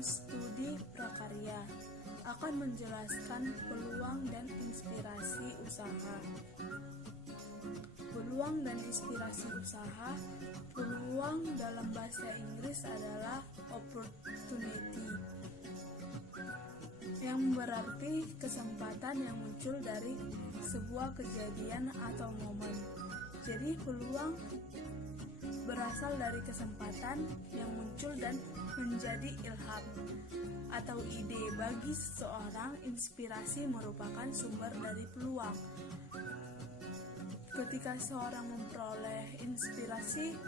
studi prakarya akan menjelaskan peluang dan inspirasi usaha. Peluang dan inspirasi usaha. Peluang dalam bahasa Inggris adalah opportunity, yang berarti kesempatan yang muncul dari sebuah kejadian atau momen. Jadi peluang berasal dari kesempatan yang muncul dan menjadi ilham atau ide bagi seseorang. Inspirasi merupakan sumber dari peluang. Ketika seorang memperoleh inspirasi,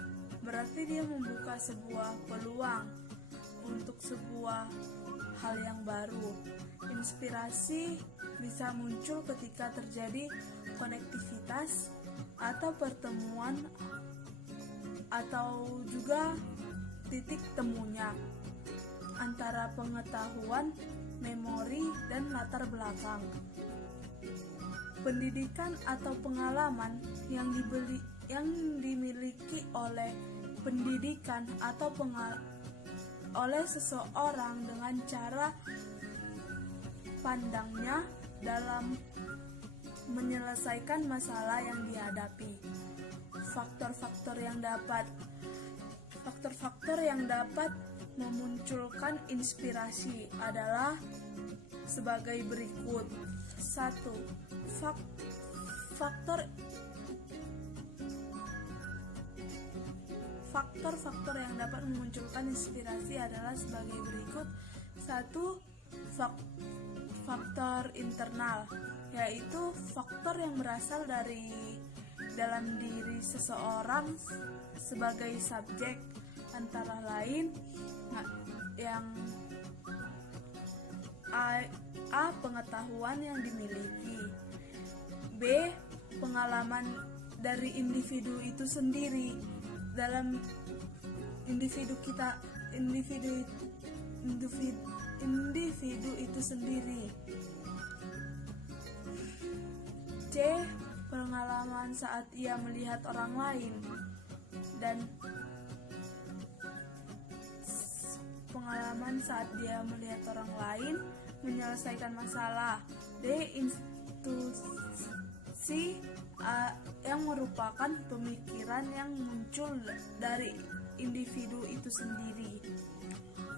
berarti dia membuka sebuah peluang untuk sebuah hal yang baru. Inspirasi bisa muncul ketika terjadi konektivitas atau pertemuan atau juga titik temunya antara pengetahuan, memori, dan latar belakang. Pendidikan atau pengalaman yang dimiliki oleh pendidikan atau oleh seseorang dengan cara pandangnya dalam menyelesaikan masalah yang dihadapi. Faktor-faktor yang dapat memunculkan inspirasi adalah sebagai berikut. 1. Faktor-faktor yang dapat memunculkan inspirasi adalah sebagai berikut. 1. Faktor internal, yaitu faktor yang berasal dari dalam diri seseorang sebagai subjek, antara lain yang A. Pengetahuan yang dimiliki, B. Pengalaman dari individu itu sendiri. Dalam individu itu sendiri. C. Pengalaman saat ia melihat orang lain, dan pengalaman saat dia melihat orang lain menyelesaikan masalah. D. Intuisi yang merupakan pemikiran yang muncul dari individu itu sendiri.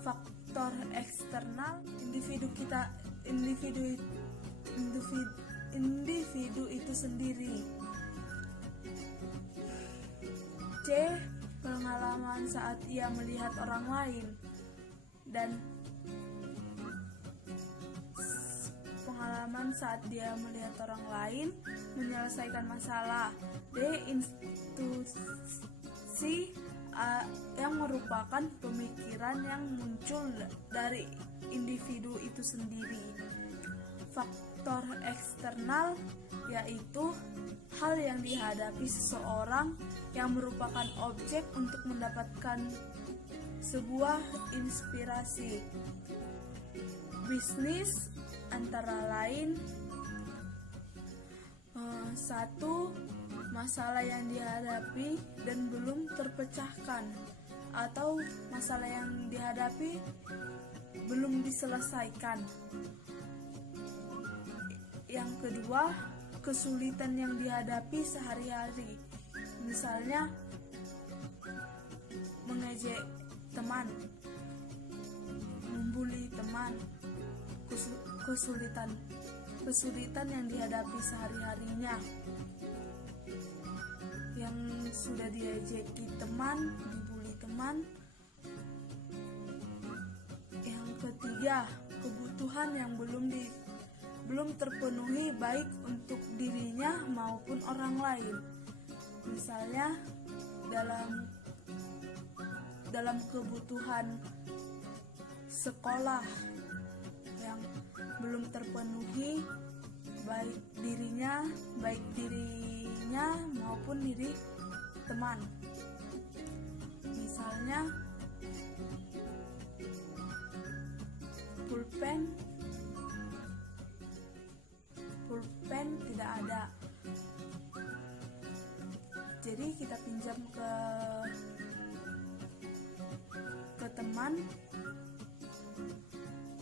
Faktor eksternal, individu itu sendiri. C. Pengalaman saat ia melihat orang lain, dan pengalaman saat dia melihat orang lain menyelesaikan masalah. D. Intuisi yang merupakan pemikiran yang muncul dari individu itu sendiri. Faktor eksternal yaitu hal yang dihadapi seseorang yang merupakan objek untuk mendapatkan sebuah inspirasi. Bisnis antara lain 1. Masalah yang dihadapi dan belum terpecahkan, atau masalah yang dihadapi belum diselesaikan. Yang kedua, kesulitan yang dihadapi sehari-hari, misalnya mengejek teman, membuli teman. Kesulitan yang dihadapi sehari-harinya, yang sudah diejeki teman, dibuli teman. Yang ketiga, kebutuhan yang belum terpenuhi baik untuk dirinya maupun orang lain, misalnya dalam kebutuhan sekolah yang belum terpenuhi baik dirinya maupun diri teman, misalnya pulpen tidak ada, jadi kita pinjam ke teman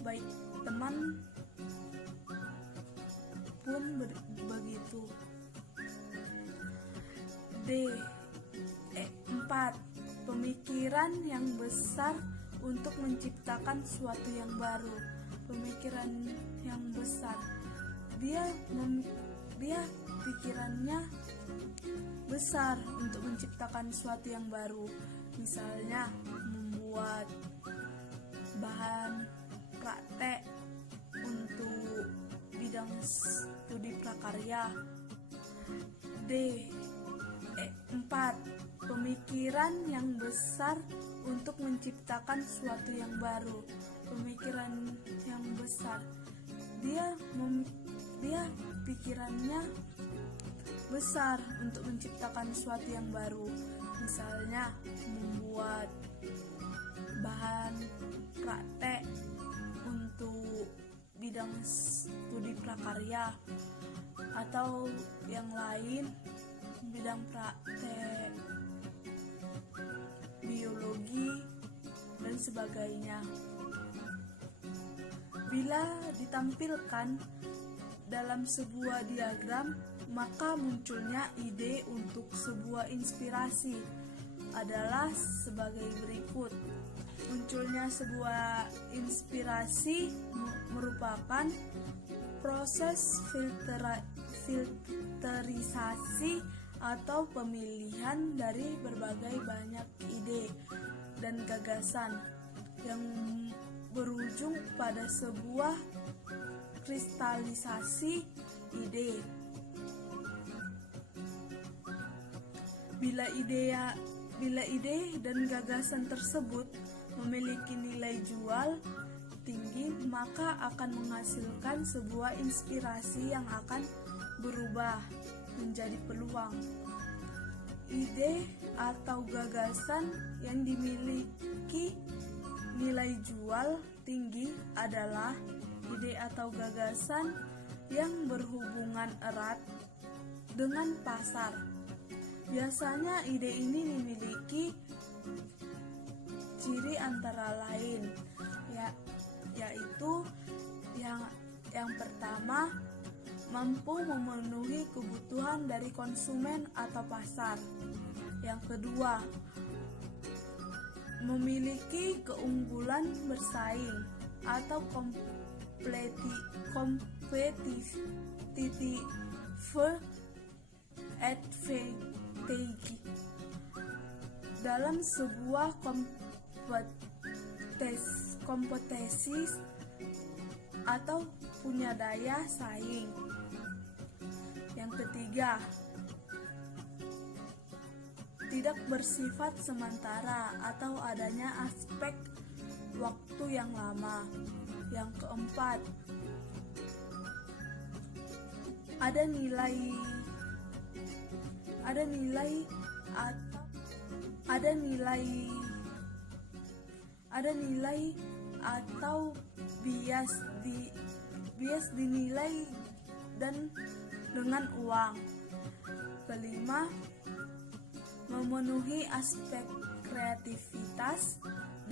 baik teman pun begitu. 4. Pemikiran yang besar untuk menciptakan sesuatu yang baru. Pemikiran yang besar, dia pikirannya besar untuk menciptakan sesuatu yang baru, misalnya membuat bahan praktek untuk bidang studi prakarya. 4. Pemikiran yang besar untuk menciptakan sesuatu yang baru. Pemikiran yang besar, dia pikirannya besar untuk menciptakan sesuatu yang baru, misalnya membuat bahan praktek untuk bidang studi prakarya, atau yang lain bidang praktek biologi dan sebagainya. Bila ditampilkan dalam sebuah diagram, maka munculnya ide untuk sebuah inspirasi adalah sebagai berikut. Munculnya sebuah inspirasi merupakan proses filterisasi atau pemilihan dari berbagai banyak ide dan gagasan yang berujung pada sebuah kristalisasi ide. Bila ide dan gagasan tersebut memiliki nilai jual tinggi, maka akan menghasilkan sebuah inspirasi yang akan berubah menjadi peluang. Ide atau gagasan yang dimiliki nilai jual tinggi adalah ide atau gagasan yang berhubungan erat dengan pasar. Biasanya ide ini memiliki ciri antara lain, yaitu yang pertama, mampu memenuhi kebutuhan dari konsumen atau pasar. Yang kedua, memiliki keunggulan bersaing atau competitive advantage dalam sebuah kompetisi atau punya daya saing. Yang ketiga, tidak bersifat sementara atau adanya aspek waktu yang lama. Yang keempat, ada nilai atau bias dinilai dan dengan uang. Kelima, memenuhi aspek kreativitas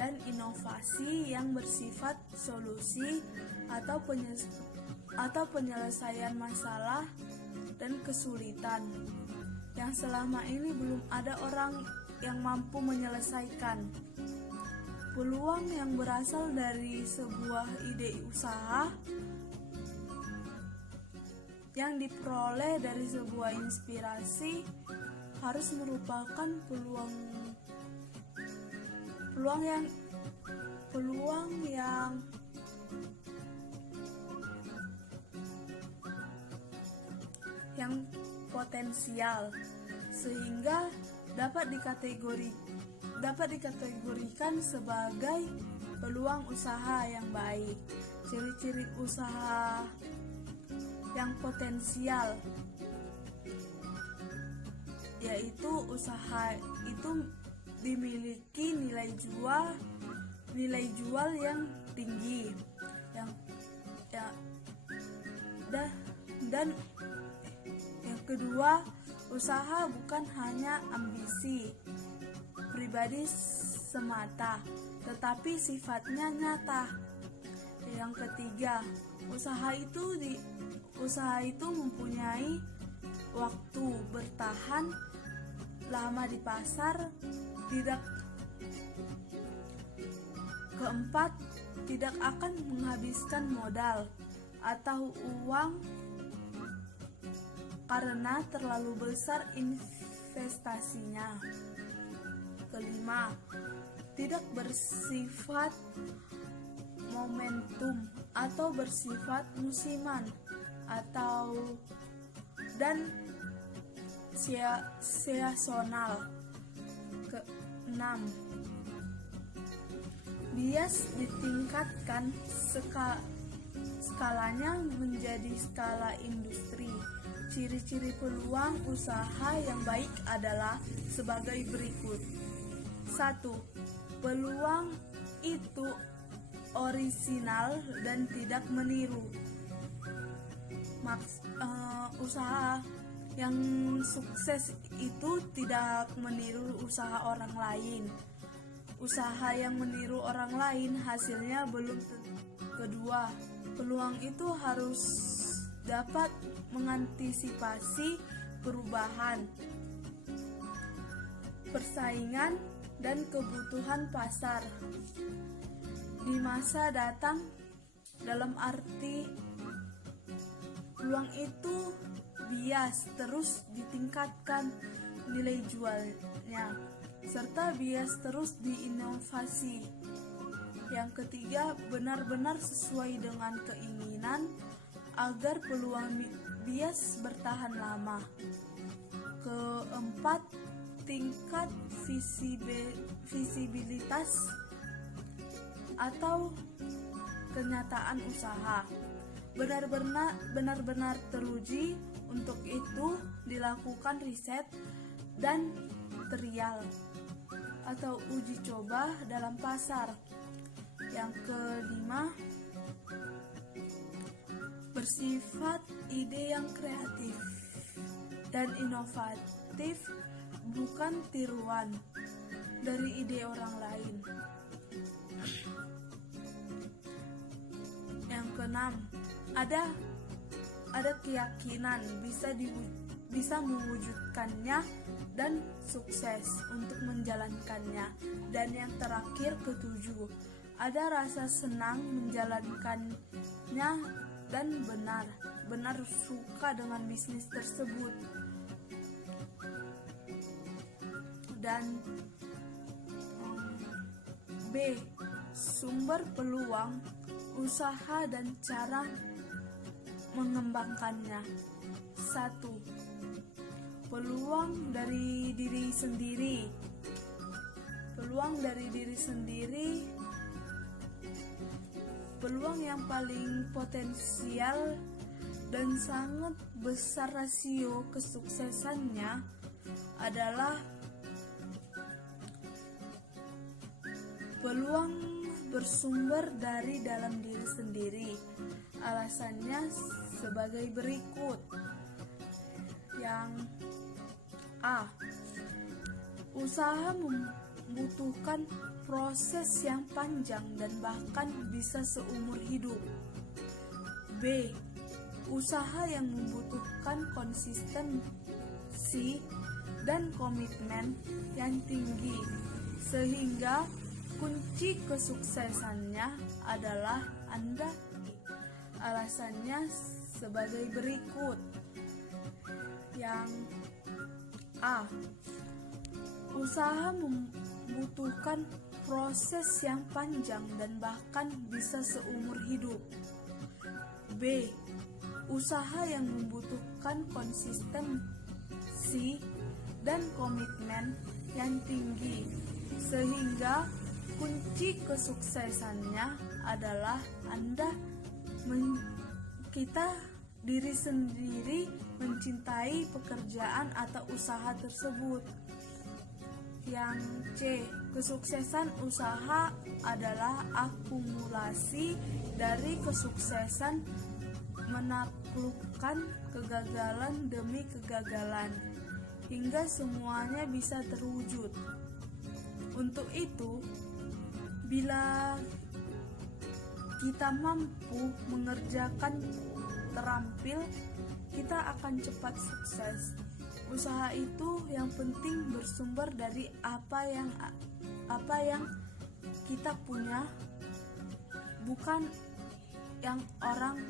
dan inovasi yang bersifat solusi atau penyelesaian masalah dan kesulitan yang selama ini belum ada orang yang mampu menyelesaikan. Peluang yang berasal dari sebuah ide usaha yang diperoleh dari sebuah inspirasi harus merupakan peluang yang potensial, sehingga dapat dikategorikan sebagai peluang usaha yang baik. Ciri-ciri usaha yang potensial yaitu usaha itu dimiliki nilai jual yang tinggi, dan yang kedua, usaha bukan hanya ambisi pribadi semata, tetapi sifatnya nyata. Yang ketiga, usaha itu mempunyai waktu bertahan lama di pasar. Keempat, tidak akan menghabiskan modal atau uang karena terlalu besar investasinya. Kelima, tidak bersifat momentum atau bersifat musiman dan seasonal. Keenam, bias ditingkatkan skalanya menjadi skala industri. Ciri-ciri peluang usaha yang baik adalah sebagai berikut. 1. Peluang itu orisinal dan tidak meniru. Usaha yang sukses itu tidak meniru usaha orang lain. Usaha yang meniru orang lain hasilnya belum tentu. Kedua, peluang itu harus dapat mengantisipasi perubahan, persaingan, dan kebutuhan pasar di masa datang. Dalam arti peluang itu bias terus ditingkatkan nilai jualnya, serta bias terus diinovasi. Yang ketiga, benar-benar sesuai dengan keinginan agar peluang bias bertahan lama. Keempat, tingkat visibilitas atau kenyataan usaha benar-benar teruji. Untuk itu dilakukan riset dan trial atau uji coba dalam pasar. Yang kelima, bersifat ide yang kreatif dan inovatif, bukan tiruan dari ide orang lain. Yang keenam, ada keyakinan bisa mewujudkannya dan sukses untuk menjalankannya. Dan yang terakhir, ketujuh, ada rasa senang menjalankannya dan benar suka dengan bisnis tersebut. Dan B, sumber peluang usaha dan cara mengembangkannya. 1. Peluang dari diri sendiri. Peluang dari diri sendiri, peluang yang paling potensial dan sangat besar rasio kesuksesannya adalah peluang bersumber dari dalam diri sendiri. Alasannya sebagai berikut. Yang A, usaha membutuhkan proses yang panjang dan bahkan bisa seumur hidup. B, usaha yang membutuhkan konsistensi dan komitmen yang tinggi, sehingga kunci kesuksesannya adalah Anda. Alasannya sebagai berikut. Yang A, usaha membutuhkan proses yang panjang dan bahkan bisa seumur hidup. B, usaha yang membutuhkan konsistensi dan komitmen yang tinggi, sehingga kunci kesuksesannya adalah diri sendiri mencintai pekerjaan atau usaha tersebut. Yang C, kesuksesan usaha adalah akumulasi dari kesuksesan menaklukkan kegagalan demi kegagalan hingga semuanya bisa terwujud. Untuk itu, bila kita mampu mengerjakan terampil, kita akan cepat sukses. Usaha itu yang penting bersumber dari apa yang kita punya, bukan yang orang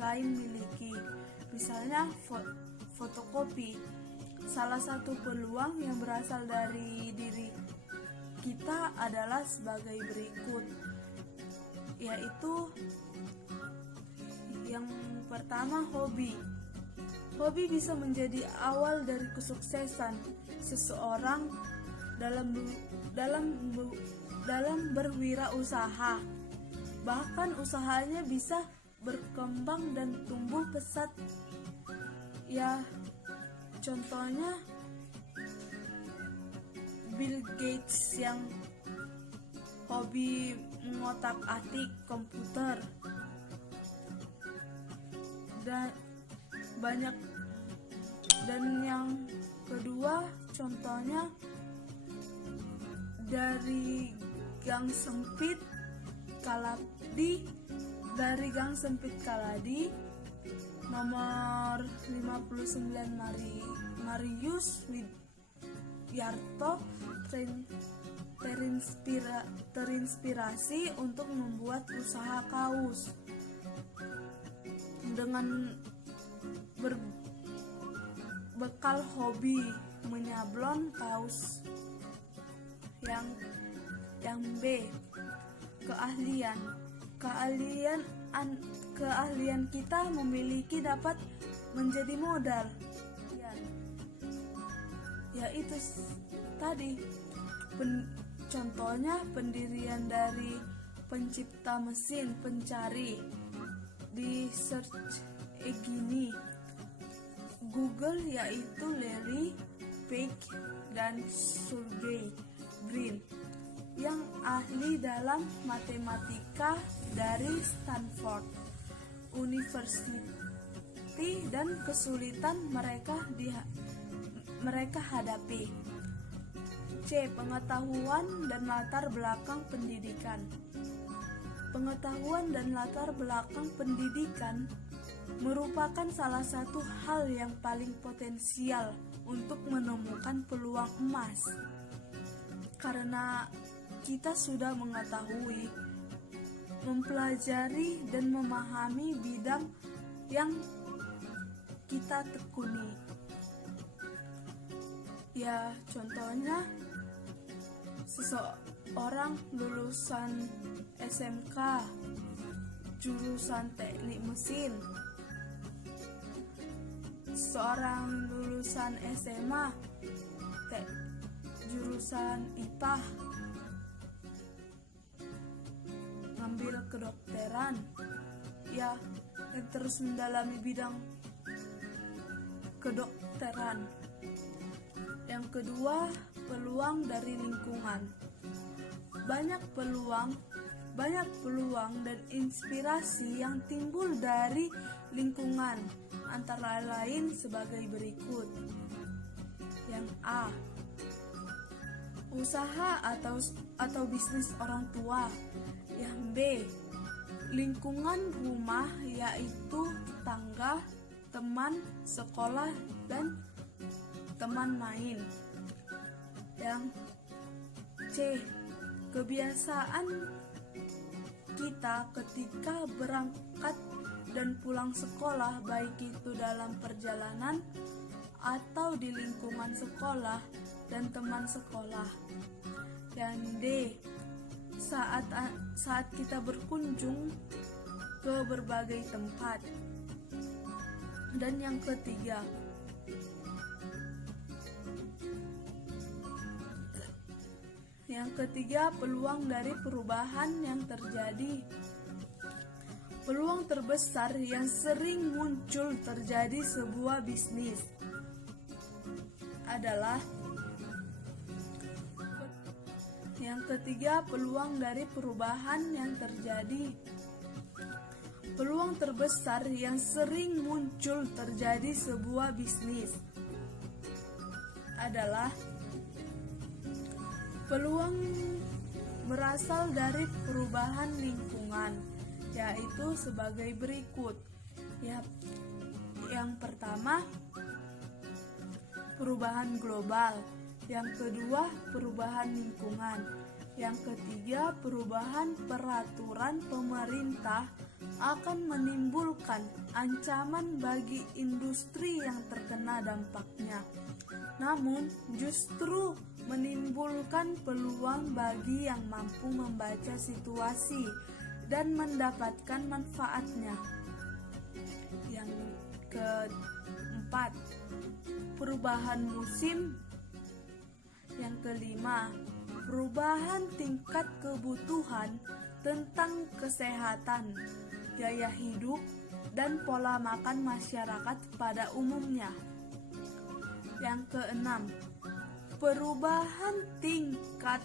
lain miliki. Misalnya fotokopi. Salah satu peluang yang berasal dari diri kita adalah sebagai berikut, yaitu yang pertama, hobi. Hobi bisa menjadi awal dari kesuksesan seseorang dalam berwirausaha. Bahkan usahanya bisa berkembang dan tumbuh pesat. Ya, contohnya Bill Gates yang hobi mengotak-atik komputer. Dan yang kedua, contohnya dari Gang Sempit Kaladi nomor 59 Marius Widyarto terinspirasi untuk membuat usaha kaos dengan berbekal hobi menyablon kaos. Yang B, keahlian kita memiliki dapat menjadi modal, yaitu tadi contohnya pendirian dari pencipta mesin pencari di search engine Google, yaitu Larry Page dan Sergey Brin, yang ahli dalam matematika dari Stanford University, dan kesulitan mereka hadapi. C. Pengetahuan dan latar belakang pendidikan. Pengetahuan dan latar belakang pendidikan merupakan salah satu hal yang paling potensial untuk menemukan peluang emas. Karena kita sudah mengetahui, mempelajari, dan memahami bidang yang kita tekuni. Ya, contohnya seseorang lulusan SMK jurusan teknik mesin, seorang lulusan SMA jurusan IPA ngambil kedokteran, ya, dan terus mendalami bidang kedokteran. Yang kedua, peluang dari lingkungan. Banyak peluang dan inspirasi yang timbul dari lingkungan, antara lain sebagai berikut. Yang A, usaha atau bisnis orang tua. Yang B, lingkungan rumah, yaitu tetangga, teman sekolah, dan teman main. Yang C, kebiasaan kita ketika berangkat dan pulang sekolah, baik itu dalam perjalanan atau di lingkungan sekolah dan teman sekolah. Dan D, saat kita berkunjung ke berbagai tempat. Dan yang ketiga, peluang dari perubahan yang terjadi. Peluang terbesar yang sering muncul terjadi sebuah bisnis adalah peluang dari perubahan yang terjadi. Peluang terbesar yang sering muncul terjadi sebuah bisnis adalah peluang berasal dari perubahan lingkungan, yaitu sebagai berikut. Yang pertama, perubahan global. Yang kedua, perubahan lingkungan. Yang ketiga, perubahan peraturan pemerintah akan menimbulkan ancaman bagi industri yang terkena dampaknya. Namun, justru menimbulkan peluang bagi yang mampu membaca situasi dan mendapatkan manfaatnya. Yang keempat, perubahan musim. Yang kelima, perubahan tingkat kebutuhan tentang kesehatan, gaya hidup, dan pola makan masyarakat pada umumnya. Yang keenam, perubahan tingkat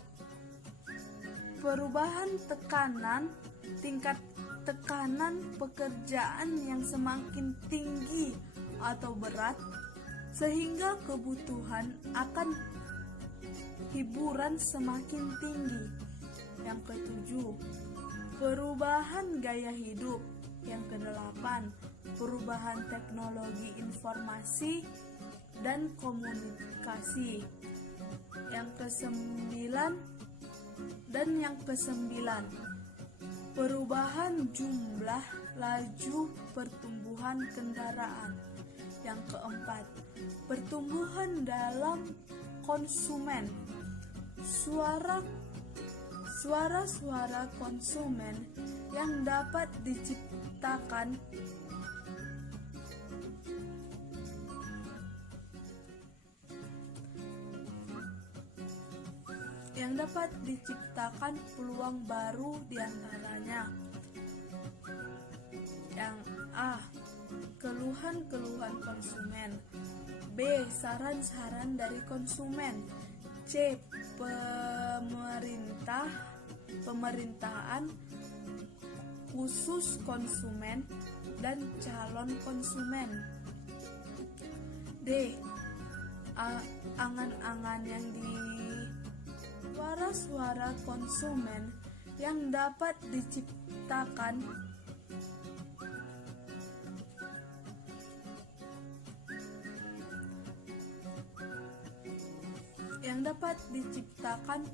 tekanan pekerjaan yang semakin tinggi atau berat, sehingga kebutuhan akan hiburan semakin tinggi. Yang ketujuh, perubahan gaya hidup. Yang kedelapan, perubahan teknologi informasi dan komunikasi. Yang kesembilan, perubahan jumlah laju pertumbuhan kendaraan. Yang keempat, pertumbuhan dalam konsumen. Suara-suara konsumen yang dapat diciptakan peluang baru diantaranya. Yang A, keluhan-keluhan konsumen. B, saran-saran dari konsumen. C, pemerintahan khusus konsumen dan calon konsumen. D, angan-angan yang suara-suara konsumen yang dapat diciptakan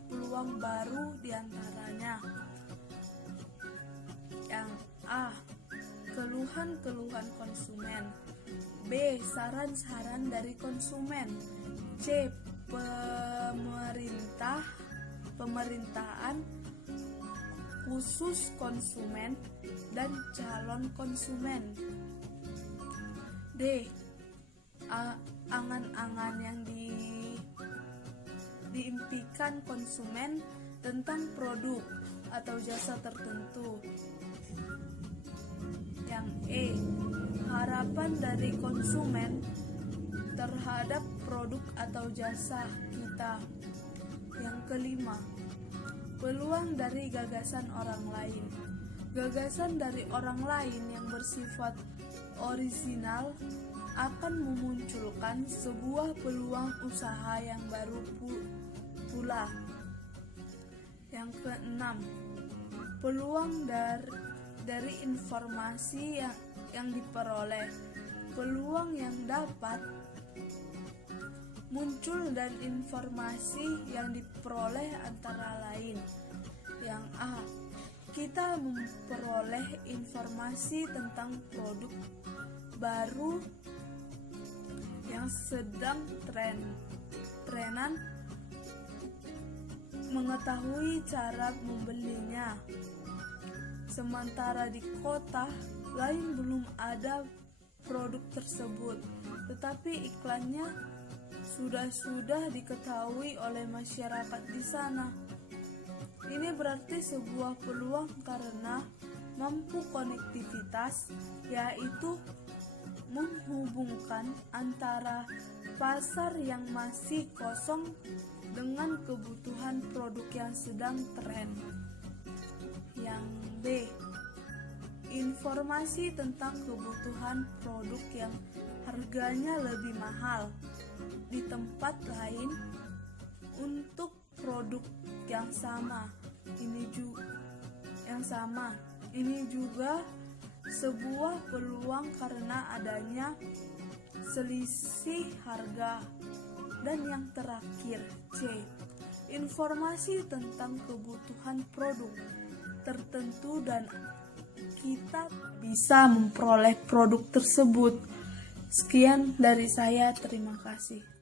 peluang baru diantaranya. Yang A, keluhan-keluhan konsumen. B, saran-saran dari konsumen. C, pemerintahan khusus konsumen dan calon konsumen. D, angan-angan yang diimpikan konsumen tentang produk atau jasa tertentu. Yang E, harapan dari konsumen terhadap produk atau jasa kita. Yang kelima, peluang dari gagasan orang lain. Gagasan dari orang lain yang bersifat orisinal akan memunculkan sebuah peluang usaha yang baru pula. Yang keenam, peluang dari informasi yang diperoleh. Peluang yang dapat muncul dan informasi yang diperoleh antara lain. Yang A, kita memperoleh informasi tentang produk baru yang sedang trenan, mengetahui cara membelinya. Sementara di kota lain belum ada produk tersebut, tetapi iklannya sudah diketahui oleh masyarakat di sana. Ini berarti sebuah peluang karena mampu konektivitas, yaitu menghubungkan antara pasar yang masih kosong dengan kebutuhan produk yang sedang tren. Yang B, informasi tentang kebutuhan produk yang harganya lebih mahal di tempat lain untuk produk yang sama. Ini juga sebuah peluang karena adanya selisih harga. Dan yang terakhir, C. Informasi tentang kebutuhan produk tertentu dan kita bisa memperoleh produk tersebut. Sekian dari saya, terima kasih.